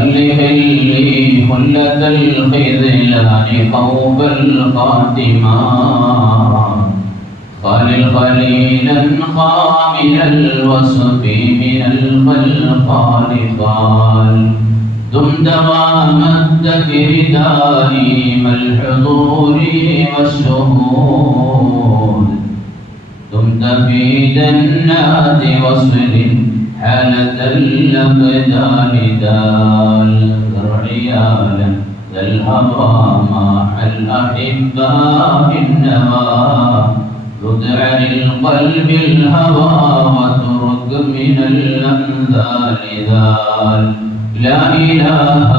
لي خلة الخذلان خوف الخاتمة خلل خليلا خامل الوصف من الخلقان قال دم دوام الذكر دائم الحضور والشهود دمت في جنات وصل حالة الأقدام دال رعيالا ذا الهوى مع الأحباء النوى رد عن القلب الهوى وترك من الأنذال ذال لا إله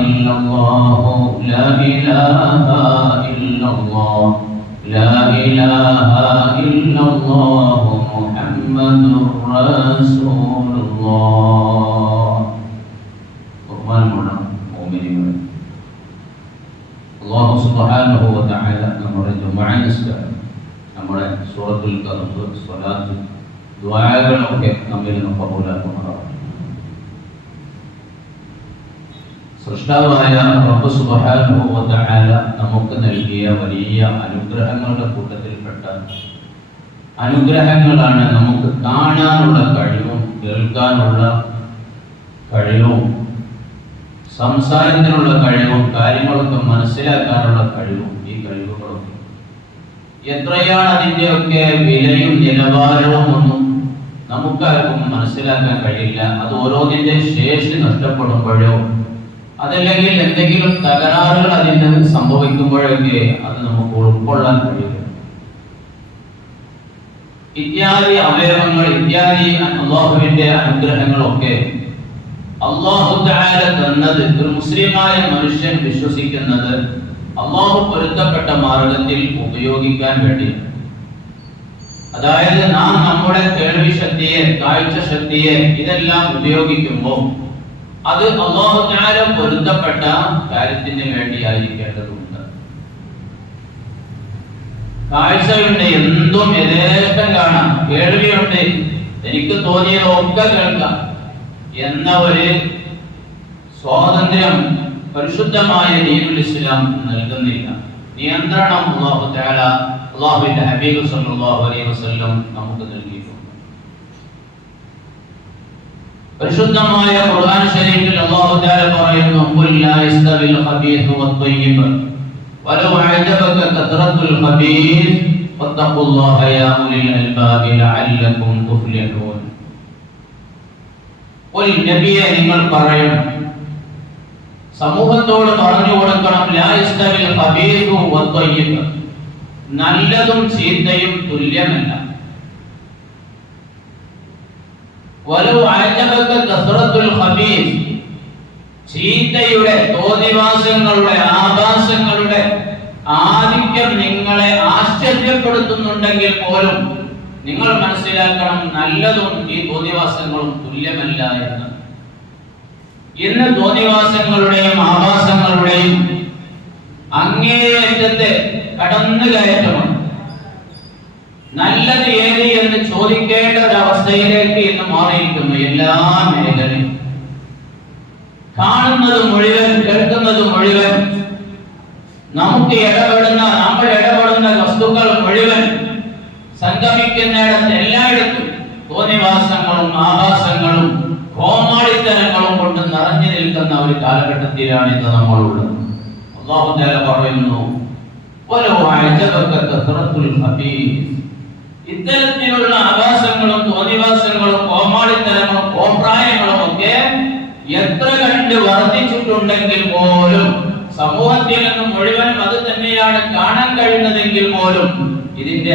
إلا الله لا إله إلا الله. لا إله إلا الله محمد رسول الله ബഹുമാനമുള്ള മോമിനികൾ അള്ളാഹു സുബ്ഹാനഹു വ തആല നമ്മുടെ ജുമുഅ നിസ്കാരം നമ്മുടെ സൂറത്തുൽ കഹഫ് സ്വലാത്ത് ദുആകളൊക്കെ നമ്മിൽ നിന്ന് കബൂലാക്കുമാറാവട്ടെ സൃഷ്ടാവായ റബ്ബ് സുബ്ഹാനഹു വ തആല നമുക്ക് നൽകിയ വലിയ അനുഗ്രഹങ്ങളുടെ കൂട്ടത്തിൽപ്പെട്ട അനുഗ്രഹങ്ങളാണ് നമുക്ക് കാണാനുള്ള കഴിവും കേൾക്കാനുള്ള കഴിവും സംസാരത്തിനുള്ള കഴിവും കാര്യങ്ങളൊക്കെ മനസ്സിലാക്കാനുള്ള കഴിവും ഈ കഴിവുകളൊക്കെ. എത്രയാണ് അതിന്റെയൊക്കെ വിലയും നിലവാരവും ഒന്നും നമുക്കാർക്കും മനസ്സിലാക്കാൻ കഴിയില്ല. അത് ഓരോന്നിന്റെ ശേഷി നഷ്ടപ്പെടുമ്പോഴോ അതല്ലെങ്കിൽ എന്തെങ്കിലും തകരാറുകൾ അതിന് സംഭവിക്കുമ്പോഴൊക്കെ അത് നമുക്ക് ഉൾക്കൊള്ളാൻ കഴിയില്ല ഇത്യാദി അവയവങ്ങൾ ഇത്യാദി അള്ളാഹുവിന്റെ അനുഗ്രഹങ്ങളൊക്കെ അള്ളാഹു തന്നത് ഒരു മുസ്ലിമായ മനുഷ്യൻ വിശ്വസിക്കുന്നത് അള്ളാഹു പൊരുത്തപ്പെട്ട മാർഗത്തിൽ ഉപയോഗിക്കാൻ വേണ്ടി അതായത് നാം നമ്മുടെ കേൾവി ശക്തിയെ കാഴ്ച ശക്തിയെ ഇതെല്ലാം ഉപയോഗിക്കുമ്പോൾ അത് അള്ളാഹു പൊരുത്തപ്പെട്ട കാര്യത്തിന് വേണ്ടിയായിരിക്കേണ്ടതുണ്ട്. കാഴ്ചയുണ്ട് എന്തും യഥേഷ്ടം കാണാം. കേൾവിയുണ്ട് എനിക്ക് തോന്നിയതൊക്കെ കേൾക്കാം. എന്ന ഒരു സ്വാതന്ത്ര്യം പരിശുദ്ധമായ ദീനുൽ ഇസ്ലാം നൽകുന്നില്ല. നിയന്ത്രണം അള്ളാഹു തആല അള്ളാഹുവിന്റെ ഹബീബ് സല്ലല്ലാഹു അലൈഹി വസല്ലം നമുക്ക് നൽകിയിട്ടുണ്ട്. പരിശുദ്ധമായ ഖുർആൻ ശരീഫിൽ അള്ളാഹു തആല പറയുന്നു ഖുൽ ലാ യസ്തവിൽ ഖബീസ് വത്വയ്യിബ് വലൗ അഅജബക الخبيث ഖബീസ് الله يا أولي الألباب لعلكم തുഫ്ലിഹൂൻ ഖുൽ نبي നിങ്ങൾ പറയണം. സമൂഹത്തോട് പറഞ്ഞു കൊടുക്കണം. ലാ യസ്തവിൽ ഖബീസു വത്വയ്യിബ് നല്ലതും ചീത്തയും തുല്യമല്ല. വലു അഅജബക കസ്റത്തുൽ ഖബീസ്. ചീത്തയുടെ തോന്നിവാസങ്ങളുടെ ആഭാസങ്ങളുടെ ആധിക്യം നിങ്ങളെ ആശ്ചര്യപ്പെടുത്തുന്നുണ്ടെങ്കിൽ പോലും നിങ്ങൾ മനസ്സിലാക്കണം നല്ലതും ഈ തോന്നിവാസങ്ങളും തുല്യമല്ല എന്ന്. ഇന്ന് തോന്നിവാസങ്ങളുടെയും ആഭാസങ്ങളുടെയും അങ്ങേയറ്റത്തെ കടന്നു കയറ്റമാണ് നല്ലത് ഏത് എന്ന് ചോദിക്കേണ്ട ഒരു അവസ്ഥയിലേക്ക് ഇന്ന് മാറിയിരിക്കുന്നു. എല്ലാ കാണുന്നത് മുഴുവൻ കേൾക്കുന്നത് മുഴുവൻ നമുക്ക് ഇടപെടുന്ന നമ്മൾ ഇടപെടുന്ന വസ്തുക്കൾ മുഴുവൻ സംഗമിക്കുന്നിടത്ത് എല്ലായിടത്തും തോന്നിവാസങ്ങളും ആഭാസങ്ങളും കോമാളിത്തരങ്ങളും കൊണ്ട് നിറഞ്ഞു നിൽക്കുന്ന ഒരു കാലഘട്ടത്തിലാണ് ഇന്ന് നമ്മളുള്ളത് അള്ളാഹു തആല പറയുന്നു. ഇത്തരത്തിലുള്ള ആഭാസങ്ങളും തോന്നിവാസങ്ങളും കോമാളിത്തരങ്ങളും കോപ്രായങ്ങളും ഒക്കെ എത്ര കണ്ട് വർദ്ധിച്ചിട്ടുണ്ടെങ്കിൽ പോലും സമൂഹത്തിൽ നിന്ന് മുഴുവനും അത് തന്നെയാണ് കാണാൻ കഴിയുന്നതെങ്കിൽ പോലും ഇതിന്റെ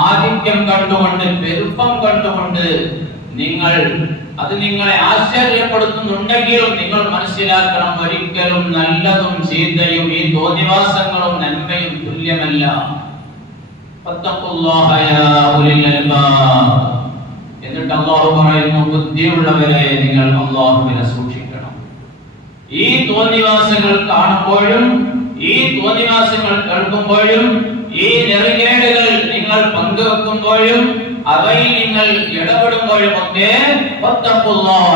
ആധിക്യം കണ്ടുകൊണ്ട് പെരുപ്പം കണ്ടുകൊണ്ട് നിങ്ങൾ അത് നിങ്ങളെ ആശ്ചര്യപ്പെടുത്തുന്നുണ്ടെങ്കിലും നിങ്ങൾ മനസ്സിലാക്കണം ഒരിക്കലും നല്ലതും ചീത്തയും ഈ തോന്നിവാസങ്ങളും നന്മയും തുല്യമല്ല ഫത്തഖുല്ലാഹ യാ. എന്നിട്ട് അള്ളാഹു പറയുന്നു ബുദ്ധിയുള്ളവരെ നിങ്ങൾ അള്ളാഹുവിനെ സൂക്ഷിക്കണം. ഈ തോന്നിവാസങ്ങൾ കാണുമ്പോഴും ഈ തോന്നിവാസങ്ങൾ കേൾക്കുമ്പോഴും ഈ നെറുകേടുകൾ നിങ്ങൾ പങ്കുവെക്കുമ്പോഴും അവയിൽ നിങ്ങൾ ഇടപെടുമ്പോഴും ഒക്കെ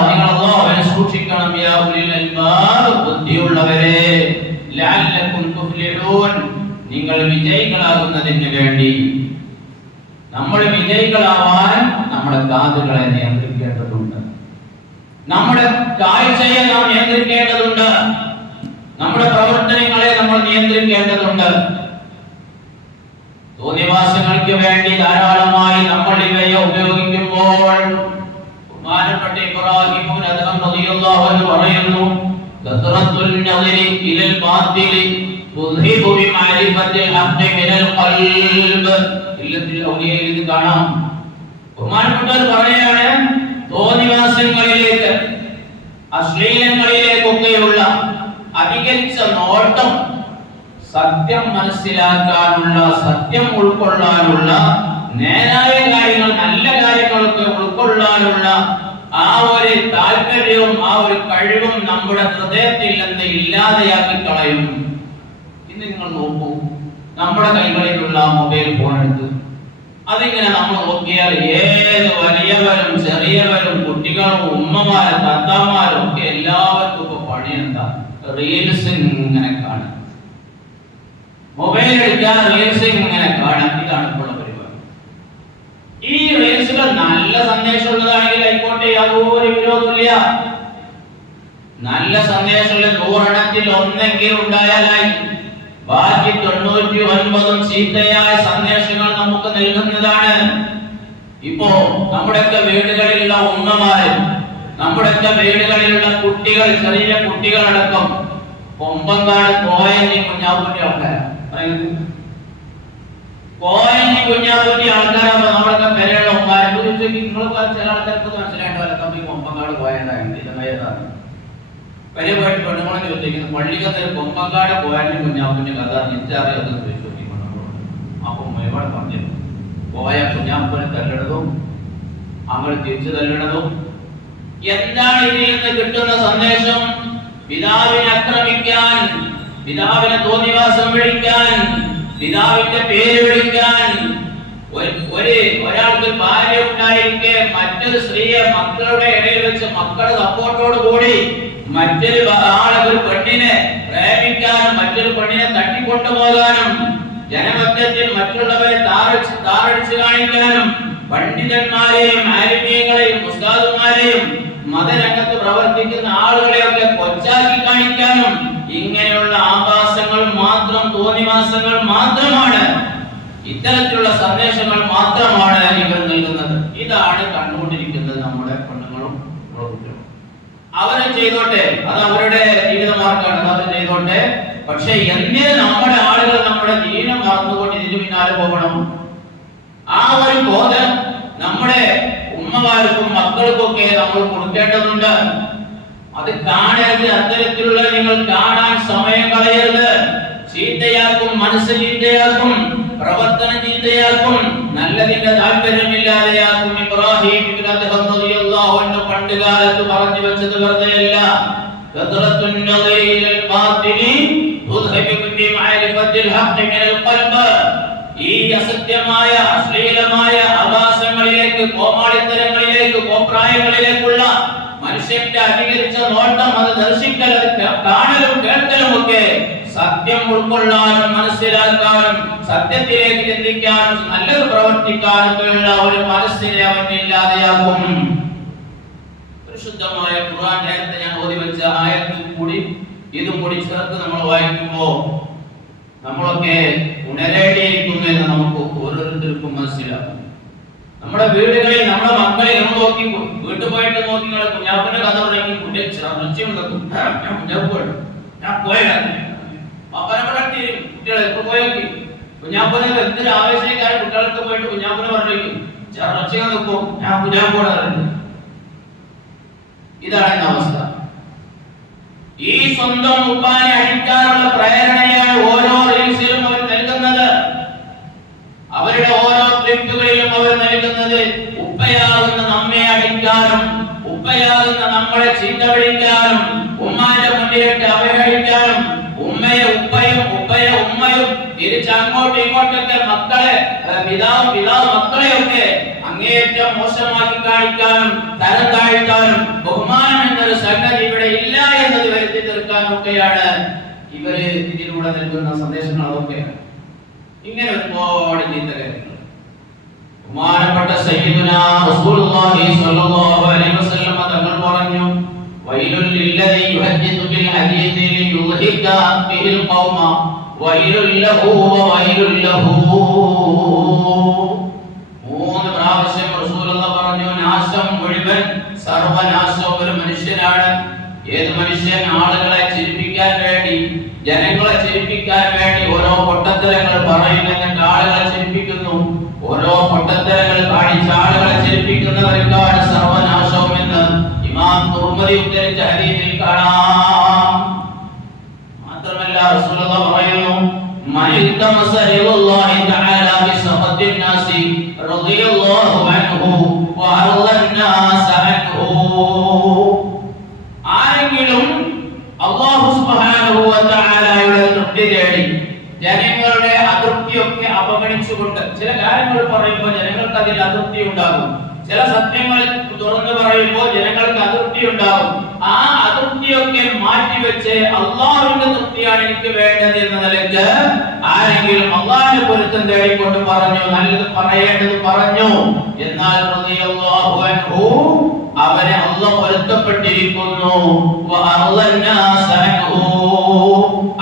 നിങ്ങൾ അള്ളാഹുവിനെ സൂക്ഷിക്കണം ബുദ്ധിയുള്ളവരെ നിങ്ങൾ വിജയികളാകുന്നതിന് വേണ്ടി. നമ്മൾ വിജയികളാവാൻ നമ്മുടെ കാതുകളെ നിയന്ത്രിക്കേണ്ടതുണ്ട്. നമ്മുടെ കാഴ്ചയെ നാം നിയന്ത്രിക്കേണ്ടതുണ്ട്. നമ്മുടെ പ്രവർത്തനങ്ങളെ നമ്മൾ നിയന്ത്രിക്കേണ്ടതുണ്ട്. തോന്നിവാസങ്ങൾക്ക് വേണ്ടി ധാരാളമായി നമ്മൾ ഇവയെ ഉപയോഗിക്കുമ്പോൾ ഇബ്രാഹിം അൻഹു പറയുന്നു ഇലൽ ഇത് കാണാം. ബഹുമാനപ്പെട്ടവർ പറയാണ് തോന്നിവാസങ്ങളിലേക്ക് അശ്ലീലങ്ങളിലേക്കൊക്കെയുള്ള അധികരിച്ച നോട്ടം സത്യം മനസ്സിലാക്കാനുള്ള സത്യം ഉൾക്കൊള്ളാനുള്ള നേരായ കാര്യങ്ങൾ നല്ല കാര്യങ്ങളൊക്കെ ഉൾക്കൊള്ളാനുള്ള ആ ഒരു താല്പര്യവും ആ ഒരു കഴിവും നമ്മുടെ ഹൃദയത്തിൽ നിന്ന് ഇല്ലാതെയാക്കി കളയും. ഇന്ന് നിങ്ങൾ നോക്കൂ നമ്മുടെ കൈകളിലുള്ള മൊബൈൽ ഫോൺ എടുത്ത് അതിങ്ങനെ നമ്മൾ നോക്കിയാൽ ഏത് വലിയവരും ചെറിയവരും കുട്ടികളും ഉമ്മമാരും തത്താമാരും ഒക്കെ എല്ലാവർക്കും ഇപ്പൊ പണി റീൽസ് ഇങ്ങനെ കാണും. മൊബൈൽ എടുക്കാൻ റീൽസ് ഇങ്ങനെ കാണാം. ഇതാണ് ഇപ്പോൾ പരിപാടി. ഈ റീൽസിൽ നല്ല സന്ദേശമുള്ളതാണെങ്കിൽ ആയിക്കോട്ടെ അതൊരു വിരോധമില്ല നല്ല സന്ദേശമുള്ള നൂറെണ്ണത്തിൽ ഒന്നെങ്കിലും ഉണ്ടായാലായി. ബാക്കി തൊണ്ണൂറ്റി ഒൻപതും ചീത്തയായ സന്ദേശങ്ങൾ നമുക്ക് നൽകുന്നതാണ്. ഇപ്പോ നമ്മുടെയൊക്കെ വീടുകളിലുള്ള ഉമ്മമാരും നമ്മുടെയൊക്കെ വീടുകളിലുള്ള കുട്ടികൾ ചെറിയ കുട്ടികളടക്കം കൊമ്പങ്കാട് കോയഞ്ഞി കുഞ്ഞാപ്പൂന്റെ ആൾക്കാരാണ് കോയഞ്ഞി കുഞ്ഞാപ്പൂന്റെ ആൾക്കാരാകുമ്പോ നമ്മളൊക്കെ പെരയുള്ള ഉമ്മാരെ നിങ്ങൾ ചില ആൾക്കാർക്ക് മനസ്സിലായിട്ടവരൊക്കെ ഈ കൊമ്പങ്കാട് കോയതാണ് ഇതമേതാണ് പോയിട്ട് പെണ്ണുങ്ങളെ പള്ളിക്കത്തൊരു പള്ളിക്കത്തിൽ കൊമ്പങ്കാട് പോയാലും കുഞ്ഞാപ്പൂന്റെ കഥ നിച്ചറിയാതെ ചോദിക്കുന്നു അപ്പൊ ഒരുപാട് പറഞ്ഞു. പോയ കുഞ്ഞാപ്പനെ തല്ലണതും അങ്ങനെ തിരിച്ചു തല്ലണതും. എന്താണ് ഇതിൽ നിന്ന് കിട്ടുന്ന സന്ദേശം? പിതാവിനെ ആക്രമിക്കാൻ പിതാവിനെ തോന്നിവാസം വിളിക്കാൻ പിതാവിന്റെ പേര് വിളിക്കാൻ. ഒരു ഒരാൾക്ക് ഭാര്യ ഉണ്ടായിരിക്കെ മറ്റൊരു സ്ത്രീയെ മക്കളുടെ ഇടയിൽ വെച്ച് മക്കളുടെ സപ്പോർട്ടോട് കൂടി മറ്റൊരു ആളൊരു പെണ്ണിനെ പ്രേമിക്കാനും മറ്റൊരു പെണ്ണിനെ തട്ടിക്കൊണ്ടുപോകാനും ജനമധ്യത്തിൽ മറ്റുള്ളവരെ താറടിച്ച് താറടിച്ച് കാണിക്കാനും പണ്ഡിതന്മാരെയും ആലിമീങ്ങളെയും ഉസ്താദുമാരെയും മതരംഗത്ത് പ്രവർത്തിക്കുന്ന ആളുകളെയൊക്കെ കൊച്ചാക്കി കാണിക്കാനും ഇങ്ങനെയുള്ള ആഭാസങ്ങൾ മാത്രം തോന്നിവാസങ്ങൾ മാത്രമാണ്. ഇത്തരത്തിലുള്ള സന്ദേശങ്ങൾ മാത്രമാണ് ഇവർ നൽകുന്നത്. ഇതാണ് കണ്ടുകൊണ്ടിരിക്കുന്നത് നമ്മുടെ പെണ്ണുങ്ങളും നമ്മുടെ കുട്ടികളും അവരെ ചെയ്തോട്ടെ. അത് അവരുടെ ജീവിതമാർക്കാണ് അത് അവർ ചെയ്തോട്ടെ. പക്ഷെ എന്തിന് നമ്മുടെ ആളുകൾ നമ്മുടെ ദീനം മറന്നുകൊണ്ട് ഇതിന് പിന്നാലെ പോകണം. ആ ഒരു ബോധം നമ്മുടെ ഉമ്മമാർക്കും മക്കൾക്കൊക്കെ നമ്മൾ കൊടുക്കേണ്ടതുണ്ട്. അത് കാണരുത്. അത്തരത്തിലുള്ള നിങ്ങൾ കാണാൻ സമയം കളയരുത്. ചീത്തയാക്കും മനസ്സ് ചീത്തയാക്കും പ്രവർത്തനം ചീത്തയാക്കും നല്ലതിന്റെ താല്പര്യമില്ലാതെയാക്കും ഇബ്രാഹിം. മിനൽ ഖൽബ്. ഈ അസത്യമായ അശ്ലീലമായ ആഭാസങ്ങളിലേക്ക് കോമാളിത്തരങ്ങളിലേക്ക് കോപ്രായങ്ങളിലേക്കുള്ള മനുഷ്യന്റെ അധികരിച്ച നോട്ടം അത് ദർശിക്കലും കാണലും കേൾക്കലും ഒക്കെ സത്യം ഉൾക്കൊള്ളാനും മനസ്സിലാക്കാനും സത്യത്തിലേക്ക് ചിന്തിക്കാനും നല്ലത് പ്രവർത്തിക്കാനും ഒക്കെയുള്ള ഒരു മനസ്സിനെ അവൻ ഇല്ലാതെയാക്കും. പരിശുദ്ധമായ ഖുർആൻ നേരത്തെ ഞാൻ ഓതി വെച്ച ആയത്തിൽ കൂടി ഇതും കൂടി ചേർത്ത് നമ്മൾ വായിക്കുമ്പോൾ നമ്മളൊക്കെ ഉണരേണ്ടിയിരിക്കുന്നു എന്ന് നമുക്ക് ഓരോരുത്തർക്കും മനസ്സിലാക്കും നമ്മുടെ വീടുകളിൽ നമ്മുടെ മക്കളെ നമ്മൾ നോക്കി വീട്ടിൽ പോയിട്ട് നോക്കി കുഞ്ഞാപ്പന്റെ കഥ കുട്ടിയെ ലക്ഷ്യം വെക്കും ഞാൻ പോയതാണ് പാപ്പനെ വളർത്തിയും കുട്ടികളെ എപ്പോൾ പോയോക്കി കുഞ്ഞാപ്പനെ എന്തൊരു ആവേശക്കാരൻ കുട്ടികൾക്ക് പോയിട്ട് കുഞ്ഞാപ്പനെ പറഞ്ഞിരിക്കും. ലക്ഷ്യം നിൽക്കും. ഞാൻ കുഞ്ഞാപ്പോടെ അറിയുന്നത് ഇതാണ് ഇന്ന് അവസ്ഥ. ഈ സ്വന്തം ഉപ്പാനെ അഴിക്കാനുള്ള പ്രേരണയാണ് ഓരോ റീൽസിലും അവർ നൽകുന്നത്. അവരുടെ ഓരോ ക്ലിപ്പുകളിലും അവർ നൽകുന്നത് ഉപ്പയാകുന്ന നമ്മെ അടിക്കാനും ഉപ്പയാകുന്ന നമ്മളെ ചീത്ത വിളിക്കാനും ഉമ്മാന്റെ മുന്നിലിട്ട് അവഹേളിക്കാനും ഉമ്മയെ ഉപ്പയും ഉപ്പയെ ഉമ്മയും തിരിച്ചങ്ങോട്ടും ഇങ്ങോട്ടൊക്കെ മക്കളെ പിതാവും പിതാവ് മക്കളെയൊക്കെ അങ്ങേയറ്റം മോശമാക്കി കാണിക്കാനും തരം താഴ്ത്താനും ബഹുമാനം എന്നൊരു സംഗതി ഇവിടെ ഇല്ല എന്നത് വരുത്തി തീർക്കാനും ഒക്കെയാണ് ഇവർ ഇതിലൂടെ നൽകുന്ന സന്ദേശങ്ങൾ അതൊക്കെയാണ് ഇങ്ങനെ ഒരുപാട് കാര്യങ്ങൾ ബഹുമാനപ്പെട്ട സയ്യിദുനാ റസൂലുള്ളാഹി സ്വല്ലല്ലാഹു അലൈഹി വസല്ലം തങ്ങൾ പറഞ്ഞു വൈലുൽ ലില്ലദി യുഹദ്ദിഥു ബിൽ ഹദീഥി ലിയുദ്ഹിക ബിഹിൽ ഖൗമ. വൈലുൽ ലഹു വൈലുൽ ലഹു മൂന്ന് പ്രാവശ്യം റസൂലുള്ള പറഞ്ഞു നാശം മുഴുവൻ മനുഷ്യനാണ്. ഏത് മനുഷ്യൻ ആളുകളെ ചിരിപ്പിക്കാൻ വേണ്ടി ജനങ്ങളെ ചിരിപ്പിക്കാൻ വേണ്ടി ഓരോ പൊട്ടത്തരങ്ങൾ പറയുന്നുണ്ട് ആളുകളെ ചിരിപ്പിക്കുന്നു ഓരോ പൊട്ടത്തരങ്ങൾ കാണിച്ച ആളുകളെ ചിരിപ്പിക്കുന്നവർക്കാണ് സർവനാശവും എന്ന് ഇമാം തുർമതി ഉദ്ധരിച്ച ഹരീതിൽ കാണാം. മാത്രമല്ല പറയുന്നു മനുത്തമസഹിറുല്ലാഹി തആല ബിസഹദിൻ നാസി റളിയല്ലാഹു അൻഹു വഅല്ലാഹു ഉണ്ടാകും ചില സത്യങ്ങൾ തുറന്നു പറയുമ്പോൾ ജനങ്ങൾക്ക് അതൃപ്തി ഉണ്ടാകും ആ അതൃപ്തിയൊക്കെ മാറ്റിവെച്ച് അള്ളാഹുവിന്റെ തൃപ്തിയാണ് എനിക്ക് വേണ്ടത് എന്ന നിലയ്ക്ക് ആരെങ്കിലും അള്ളാഹിന്റെ പൊരുത്തം തേടിക്കൊണ്ട് പറഞ്ഞു നല്ലത് പറയേണ്ടത് പറഞ്ഞു. എന്നാൽ അവനെ അല്ല പൊരുത്തപ്പെട്ടിരിക്കുന്നു.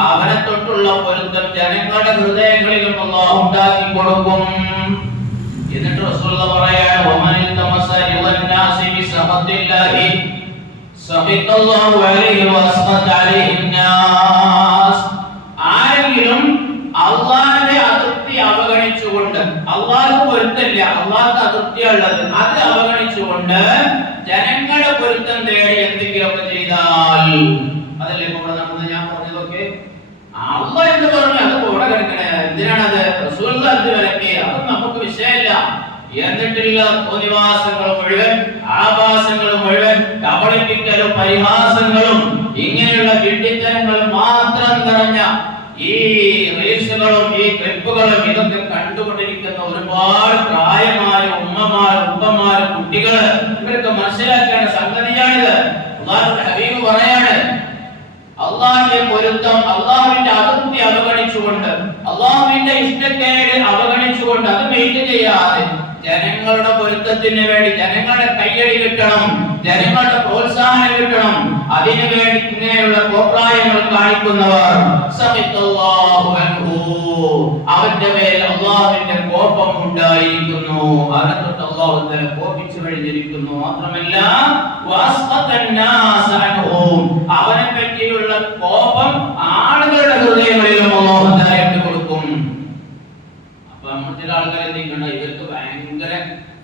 അവനെ തൊട്ടുള്ള പൊരുത്തം ജനങ്ങളുടെ ഹൃദയങ്ങളിലും അള്ളാഹു ഉണ്ടാക്കി കൊടുക്കും. എന്നിട്ട് റസൂലുള്ള പറയാണ് വമനിൽ വന്നാസി റിളന്നാസി ബിസഹത്തില്ലാഹി സഹിത്തല്ലാഹു അലൈഹി വസ്ഖത അലൈഹി നാസ്. ആരെങ്കിലും അള്ളാഹിന്റെ അതിർത്തി അവഗണിച്ചുകൊണ്ട് അല്ലാഹു പൊരുത്തല്ല അള്ളാഹ്ക്ക് അതിർത്തിയുള്ളത് അത് അവഗണിച്ചുകൊണ്ട് ജനങ്ങളുടെ പൊരുത്തം തേടി എന്തെങ്കിലുമൊക്കെ ചെയ്താൽ അതല്ലേ ഇവിടെ നടന്നത്? ഞാൻ പറഞ്ഞതൊക്കെ അള്ള എന്ന് പറഞ്ഞു അത് കൂടെ കിടക്കണേ. എന്തിനാണത്? റസൂലുള്ള അത് വരക്കെ എന്നിട്ടില്ല ഉപനിവാസങ്ങൾ മുഴുവൻ ആഭാസങ്ങൾ മുഴുവൻ കബളിപ്പിക്കലും പരിഹാസങ്ങളും ഇങ്ങനെയുള്ള വിഡ്ഢിത്തരങ്ങൾ മാത്രം നിറഞ്ഞ ഈ റീൽസുകളും ഈ ക്ലിപ്പുകളും ഇതൊക്കെ കണ്ടുകൊണ്ടിരിക്കുന്ന ഒരുപാട് പ്രായമായ ഉമ്മമാർ ഉപ്പമാർ കുട്ടികൾ ഇവരൊക്കെ മനസ്സിലാക്കേണ്ട സംഗതിയാണിത്. ഹബീബ് പറയാണ് അള്ളാഹിന്റെ പൊരുത്തം അള്ളാഹുവിന്റെ അതൃപ്തി അവഗണിച്ചുകൊണ്ട് അള്ളാഹുവിന്റെ ഇഷ്ടക്കേട് അവഗണിച്ചുകൊണ്ട് അത് മെയിൻ ചെയ്യാതെ ജനങ്ങളുടെ പൊരുത്തത്തിന് വേണ്ടി ജനങ്ങളുടെ കയ്യടി കിട്ടണം ജനങ്ങളുടെ പ്രോത്സാഹനം കിട്ടണം അതിനു വേണ്ടി ഇങ്ങനെയുള്ള കോപ്രായങ്ങൾ കാണിക്കുന്നവർ. അവന്റെ മേൽ അള്ളാഹുവിന്റെ കോപം ഉണ്ടായിരിക്കുന്നു തൊട്ട് അള്ളാഹു കോപിച്ചു കഴിഞ്ഞിരിക്കുന്നു മാത്രമല്ല. അവനെ പറ്റിയുള്ള കോപം ആളുകളുടെ ഹൃദയങ്ങളിലും അള്ളാഹു തല ഇട്ട് കൊടുക്കും അപ്പൊ നമ്മൾ ചില ആൾക്കാർ എന്തെങ്കിലും ഇവർക്ക് ഭയങ്കര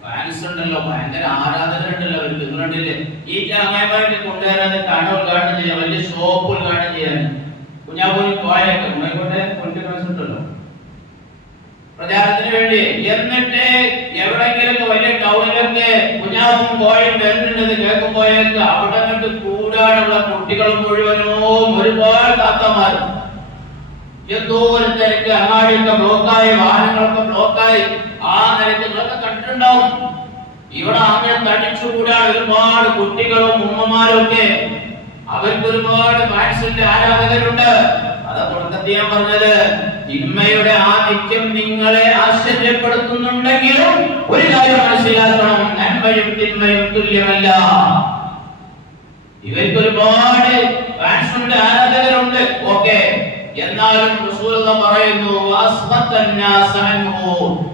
ഫാൻസ് ഉണ്ടല്ലോ ഭയങ്കര ആരാധകരുണ്ടല്ലോ അവർക്ക് നിങ്ങളുണ്ടല്ലേ ഈ ചങ്ങായിമാരെ കൊണ്ടുവരാതെ കട ഉദ്ഘാടനം ചെയ്യാൻ വലിയ ഷോപ്പ് ഉദ്ഘാടനം ചെയ്യാൻ കുഞ്ഞാപ്പൂരി പോയൊക്കെ ഉമ്മയിക്കോട്ടെ പൊളിറ്റിക്കൽസ് ഉണ്ടല്ലോ പ്രചാരത്തിന് വേണ്ടി എന്നിട്ട് എവിടെങ്കിലും വലിയ ടൗണിലൊക്കെ കുഞ്ഞാവും കോഴയും വരുന്നുണ്ടെന്ന് കേൾക്കുമ്പോഴേക്ക് അവിടെ കണ്ട് കൂടാനുള്ള കുട്ടികൾ മുഴുവനും ഒരുപാട് താത്തമാരും. എന്തോ ഒരു തിരക്ക് അങ്ങാടിയൊക്കെ ബ്ലോക്കായി വാഹനങ്ങളൊക്കെ ബ്ലോക്കായി ആ നിരക്ക് കണ്ടിട്ടുണ്ടാവും. ഇവിടെ അങ്ങനെ തടിച്ചുകൂടാൻ ഒരുപാട് കുട്ടികളും ഉമ്മമാരും ഒക്കെ അവർക്ക് ഒരുപാട് ഫാൻസിന്റെ ആരാധകരുണ്ട്. അതാ ഞാൻ പറഞ്ഞത് തിന്മയുടെ ആധിക്യം നിങ്ങളെ ആശ്ചര്യപ്പെടുത്തുന്നുണ്ടെങ്കിലും ഒരു കാര്യം മനസ്സിലാക്കണം നന്മയും തിന്മയും തുല്യമല്ല. ഇവർക്ക് ഒരുപാട് ആരാധകരുണ്ട്. ഓക്കെ. എന്നാലും പറയുന്നു "വഅസ്ഖത്തൻ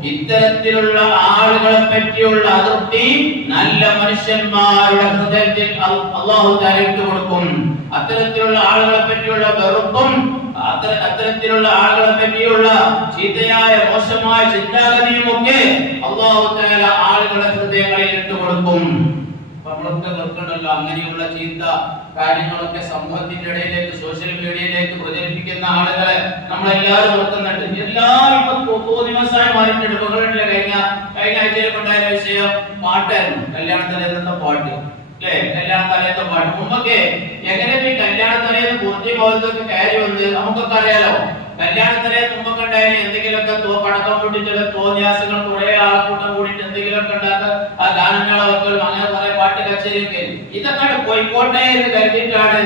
ഇത്തരത്തിലുള്ള ആളുകളെ പറ്റിയുള്ള അതൃപ്തി നല്ല മനുഷ്യന്മാരുടെ ഹൃദയത്തിൽ അള്ളാഹു ഇട്ട് കൊടുക്കും. അത്തരത്തിലുള്ള ആളുകളെ പറ്റിയുള്ള വെറുപ്പും അത്തര- അത്തരത്തിലുള്ള ആളുകളെ പറ്റിയുള്ള ചീത്തയായ മോശമായ ചിന്താഗതിയും ഒക്കെ അള്ളാഹു തആല ആളുകളുടെ ഹൃദയങ്ങളിൽ ഇട്ട് കൊടുക്കും. നമ്മളൊക്കെ നിർത്തണമല്ലോ അങ്ങനെയുള്ള ചിന്ത കാര്യങ്ങളൊക്കെ സമൂഹത്തിന്റെ ഇടയിലേക്ക് സോഷ്യൽ മീഡിയയിലേക്ക് പ്രചരിപ്പിക്കുന്ന ആളുകളെ നമ്മളെല്ലാവരും ഓർക്കുന്നുണ്ട് എല്ലാവരും തോന്നിമസായി മാറിയിട്ടുണ്ട്. കേട്ടില്ലേ കഴിഞ്ഞ കഴിഞ്ഞ ആഴ്ചയിൽ ഉണ്ടായ വിഷയം പാട്ടായിരുന്നു. കല്യാണ തലേന്നത്തെ പാട്ട് അല്ലേ? കല്യാണ തലേന്നത്തെ പാട്ട്. മുമ്പൊക്കെ എങ്ങനെ ഈ കല്യാണ തലേന്ന് പൂർത്തി ഭാഗത്തൊക്കെ കയറി വന്ന് നമുക്കൊക്കെ അറിയാലോ? കല്യാണ തലേന്ന് മുമ്പൊക്കെ ഉണ്ടായ എന്തെങ്കിലുമൊക്കെ പടക്കം പൊട്ടിച്ചുള്ള തോന്നിയാസങ്ങൾ വെച്ചിരിക്കെ ഇതൊക്കെ പോയിക്കോട്ടെ എന്ന് കരുതിയിട്ടാണ്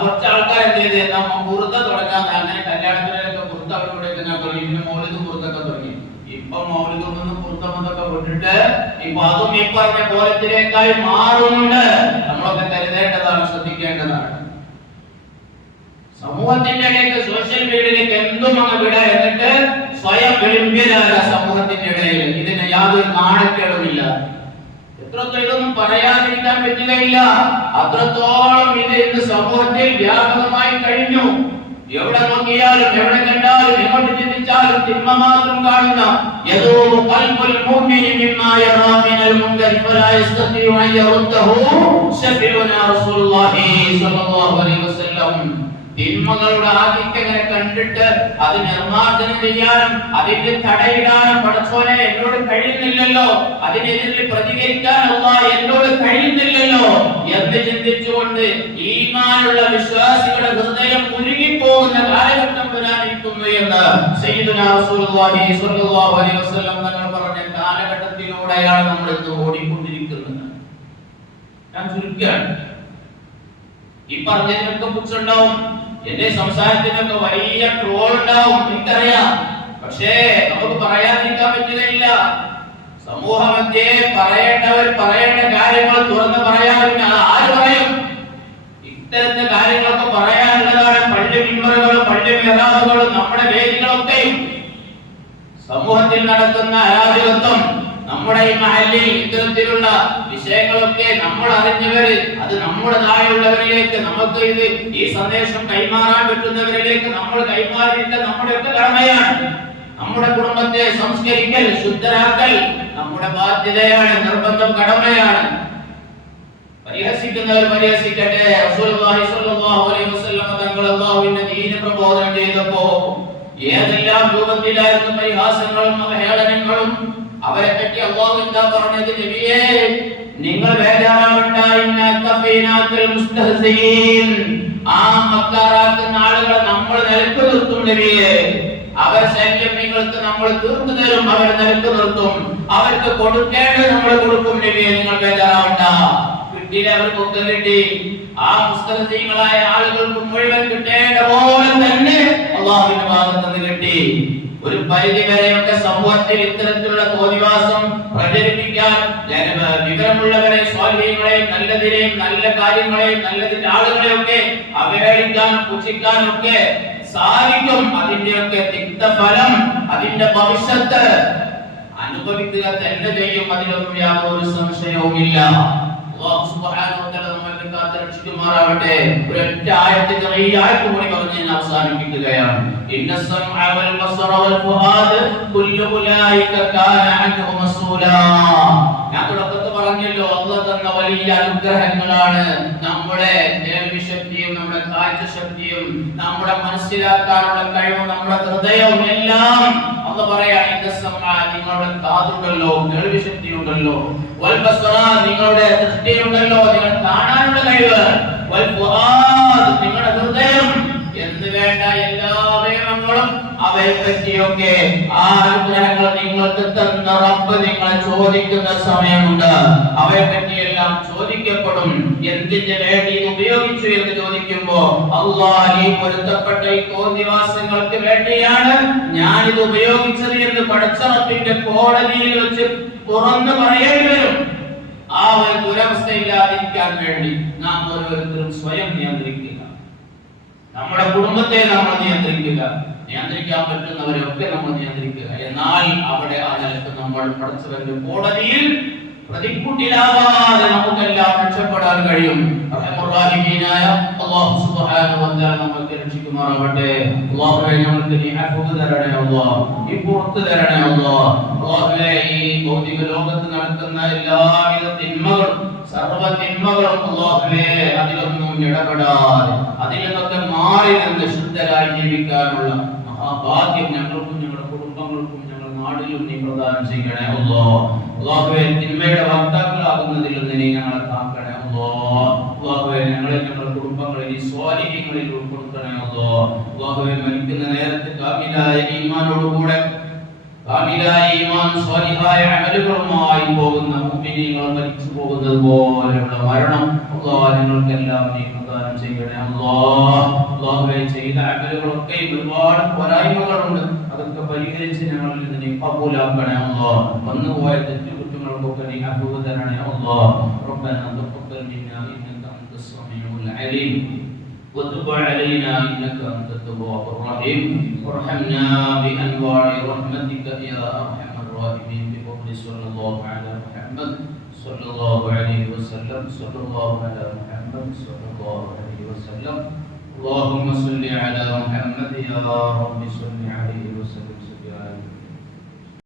കുറച്ച് ആൾക്കാർ എന്ത് ചെയ്തത്? നമ്മ കുറുത്ത തുടങ്ങാൻ അങ്ങനെ കല്യാണത്തിലൊക്കെ കുറുത്ത അവിടെ പിന്നെ മൗലിക കുറുത്തൊക്കെ തുടങ്ങി. ഇപ്പൊ മൗലികം നിന്ന് കുറുത്തമൊക്കെ വിട്ടിട്ട് ഇപ്പൊ അതും ഈ പറഞ്ഞ കോലത്തിലേക്കായി മാറുന്നുണ്ട്. നമ്മളൊക്കെ കരുതേണ്ടതാണ് ശ്രദ്ധിക്കേണ്ടതാണ്. സമൂഹത്തിന്റെ ഇടയിലേക്ക് സോഷ്യൽ മീഡിയയിലേക്ക് എന്തും അങ്ങ് വിട എന്നിട്ട് സ്വയം വിളിമ്പ്യരായ സമൂഹത്തിന്റെ ഇടയിൽ. ഇതിന് യാതൊരു നാണക്കേടുമില്ല. എത്രത്തോളം ഇതൊന്നും പറയാതിരിക്കാൻ പറ്റുകയില്ല. അത്രത്തോളം ഇത് ഇന്ന് സമൂഹത്തിൽ വ്യാപകമായി കഴിഞ്ഞു. എവിടെ നോക്കിയാലും എവിടെ കണ്ടാലും എങ്ങോട്ട് ചിന്തിച്ചാലും തിന്മ മാത്രം കാണുന്ന യദൂ തിന്മകളുടെ ആധിക്യം കണ്ടിട്ട് അത് നിർമ്മാർജനം ചെയ്യാനും അതിന്റെ തടയിടാനും പടച്ചോനെ എന്നോട് കഴിയുന്നില്ലല്ലോ. അതിനെതിരെ പ്രതികരിക്കാൻ അല്ലാ എന്നോട് കഴിയുന്നില്ലല്ലോ എന്ന് ചിന്തിച്ചുകൊണ്ട് ഈമാനുള്ള വിശ്വാസികളുടെ ഹൃദയം ഉരുകിപ്പോകുന്ന കാലഘട്ടം വരാനിരിക്കുന്നു എന്ന് തങ്ങൾ പറഞ്ഞ കാലഘട്ടത്തിലൂടെയാണ് നമ്മൾ ഇന്ന് ഓടിക്കൊണ്ടിരിക്കുന്നത്. ഞാൻ ചുരുക്കുകയാണ്. ഈ പറഞ്ഞതിനൊക്കെ കുറിച്ചുണ്ടാവും എന്റെ സംസാരത്തിനൊക്കെ വലിയ ട്രോൾ ഉണ്ടാവും എനിക്കറിയാം പക്ഷേ നമുക്ക് പറയാതിരിക്കാൻ പറ്റുന്നില്ല സമൂഹമധ്യേ പറയേണ്ടവർ പറയേണ്ട കാര്യങ്ങൾ തുറന്ന് പറയാൻ ആര് പറയും? ഇത്തരത്തെ കാര്യങ്ങളൊക്കെ പറയാനുള്ളതാണ് പള്ളി മിമ്പറുകളും പള്ളി മെഹ്റാബുകളും നമ്മുടെ വേദികളൊക്കെയും. സമൂഹത്തിൽ നടത്തുന്ന അരാജകത്വം നമ്മുടെ ഈ മഹലിൽ ഇത്തരത്തിലുള്ള വിഷയങ്ങളൊക്കെ നമ്മൾ അറിഞ്ഞവര് അത് നമ്മുടെ താഴെയുള്ളവരിലേക്ക് നമുക്ക് ഇത് ഈ സന്ദേശം കൈമാറാൻ പറ്റുന്നവരിലേക്ക് നമ്മൾ കൈമാറിയിട്ട് നമ്മുടെ ഒക്കെ കടമയാണ്. നമ്മുടെ കുടുംബത്തെ സംസ്കരിക്കൽ ശുദ്ധരാക്കൽ നമ്മുടെ ബാധ്യതയാണ് നിർബന്ധം കടമയാണ്. പരിഹസിക്കുന്നവർ പരിഹസിക്കട്ടെ. അലൈഹി വസല്ലം തങ്ങൾ പ്രബോധനം ചെയ്തപ്പോൾ ഏതെല്ലാം രൂപത്തിലായിരുന്നു പരിഹാസങ്ങളും അവഹേളനങ്ങളും? അവരെ പറ്റി അള്ളാഹു എന്താ പറഞ്ഞത് നബിയേ? നിങ്ങൾ ആ നമ്മൾ നബിയേ. അവർ നമ്മൾ അവർ അവർക്ക് നമ്മൾ കൊടുക്കും നിങ്ങൾ ആ ആളുകൾക്ക് മുഴുവൻ കിട്ടേണ്ട പോലെ തന്നെ ഒരു പരിധി വരെയൊക്കെ സമൂഹത്തിൽ ഇത്തരത്തിലുള്ള തോന്നിവാസം പ്രചരിപ്പിക്കാൻ വിവരമുള്ളവരെ സ്വാധീനങ്ങളെയും നല്ലതിനെയും നല്ല കാര്യങ്ങളെയും നല്ലതിന്റെ ആളുകളെയൊക്കെ അവഹേളിക്കാനും പുച്ഛിക്കാനും ഒക്കെ സാധിക്കും. അതിന്റെയൊക്കെ തിക്തഫലം അതിന്റെ ഭവിഷ്യത്ത് അനുഭവിക്കുക തന്നെ ചെയ്യും. അതിലൊന്നും യാതൊരു സംശയവുമില്ല. അല്ലാഹു സുബ്ഹാനഹു വ തആല കാത്ത് രക്ഷിക്കുമാറാവട്ടെ ഒരൊറ്റ ആയത്ത് ചെറിയ ആയത്ത് കൂടി പറഞ്ഞ് ഞാൻ അവസാനിപ്പിക്കുകയാണ്. ഞാൻ തുടക്കത്തിൽ പറഞ്ഞല്ലോ അല്ലാഹ് തന്ന വലിയ അനുഗ്രഹങ്ങളാണ്. നമ്മുടെ കേൾവി ശക്തിയും നമ്മുടെ കാഴ്ച ശക്തിയും നമ്മുടെ മനസ്സിലാക്കാനുള്ള കഴിവും നമ്മുടെ ഹൃദയവും എല്ലാം അല്ല പറയാ എന്റെ സമാ നിങ്ങളുടെ കാതുണ്ടല്ലോ കേൾവി ശക്തി ഉണ്ടല്ലോ നിങ്ങളുടെ ദൃഷ്ടിയുണ്ടല്ലോ നിങ്ങൾ കാണാനുള്ള കഴിവ്. നിങ്ങളുടെ ഹൃദയം. എന്ന് വേണ്ട എല്ലാ അവയവങ്ങളും അവയെ പറ്റിയൊക്കെ ആ അനുഗ്രഹങ്ങൾ നിങ്ങൾക്ക് തന്ന റബ്ബ് നിങ്ങളെ ചോദിക്കുന്ന സമയമുണ്ട്. അവയെ പറ്റിയെല്ലാം ചോദിക്കപ്പെടും. എന്തിന്റെ വേണ്ടി ഉപയോഗിച്ചു എന്ന് ചോദിക്കുമ്പോ അള്ളാഹി പൊരുത്തപ്പെട്ട ഈ വേണ്ടിയാണ് ഞാൻ ഇത് ഉപയോഗിച്ചത് എന്ന് പടച്ചറപ്പിന്റെ കോടതിയിൽ വെച്ച് തുറന്നു പറയേണ്ടി വരും. ആ ഒരു ദുരവസ്ഥയില്ലാതിരിക്കാൻ വേണ്ടി നാം ഓരോരുത്തരും സ്വയം നിയന്ത്രിക്കുക. നമ്മുടെ കുടുംബത്തെ നമ്മൾ നിയന്ത്രിക്കുക. നിയന്ത്രിക്കാൻ പറ്റുന്നവരൊക്കെ നമ്മൾ നിയന്ത്രിക്കുക. എന്നാൽ അവിടെ ആ നിലയ്ക്ക് നമ്മൾ പടച്ചവന്റെ കോടതിയിൽ പ്രതിക്കൂട്ടിലാവാതെ നമുക്കെല്ലാം രക്ഷപ്പെടാൻ കഴിയും. വ തആല ഈ എല്ലാവിധ ശുദ്ധരായി ജീവിക്കാനുള്ള മഹാഭാഗ്യം ഞങ്ങൾക്കും ഞങ്ങളുടെ കുടുംബങ്ങൾക്കും നാടിലും നീ പ്രദാനം ചെയ്യണേ അല്ലോ അള്ളാഹുവെ തിന്മയുടെ വക്താക്കളാകുന്നതിൽ നിന്ന് നീ ഞങ്ങളെ കാക്കണേ അല്ലോ അള്ളാഹുവെ ഞങ്ങളെ ഞങ്ങളുടെ കുടുംബങ്ങളെ ഈ സ്വാധീനങ്ങളിൽ ഉൾപ്പെടുത്തണേ അല്ലോ അള്ളാഹുവെ മരിക്കുന്ന നേരത്തെ കാമിലായ ഈമാനോടുകൂടെ കാമിലായ ഈമാൻ സ്വാലിഹായ അമലുകളുമായി പോകുന്ന മുഅ്മിനീങ്ങൾ മരിച്ചു പോകുന്നത് പോലെയുള്ള മരണം അല്ലാഹ് ഞങ്ങൾക്കെല്ലാം നീ പ്രദാനം ചെയ്യണേ അല്ലാഹ് അല്ലാഹുവേ ചെയ്ത അമലുകളൊക്കെ ഒരുപാട് പോരായ്മകളുണ്ട്. പരിഹരിച്ച് ഞങ്ങളിൽ നിന്ന് നീ കബൂലാക്കണേ അല്ലാഹ് വന്നുപോയ തെറ്റുകുറ്റങ്ങൾക്കൊക്കെ നീ അഫൂവ് തരണേ അല്ലാഹ് ربنا تقبل منا انك انت السميع العليم وتب علينا انك انت التواب الرحيم وارحمنا بانواع رحمتك يا ارحم الراحمين بفضل صلى الله على محمد صلى الله عليه وسلم صلى الله على محمد صلى الله عليه وسلم اللهم صل على محمد يا رب صل عليه وسلم سبحانك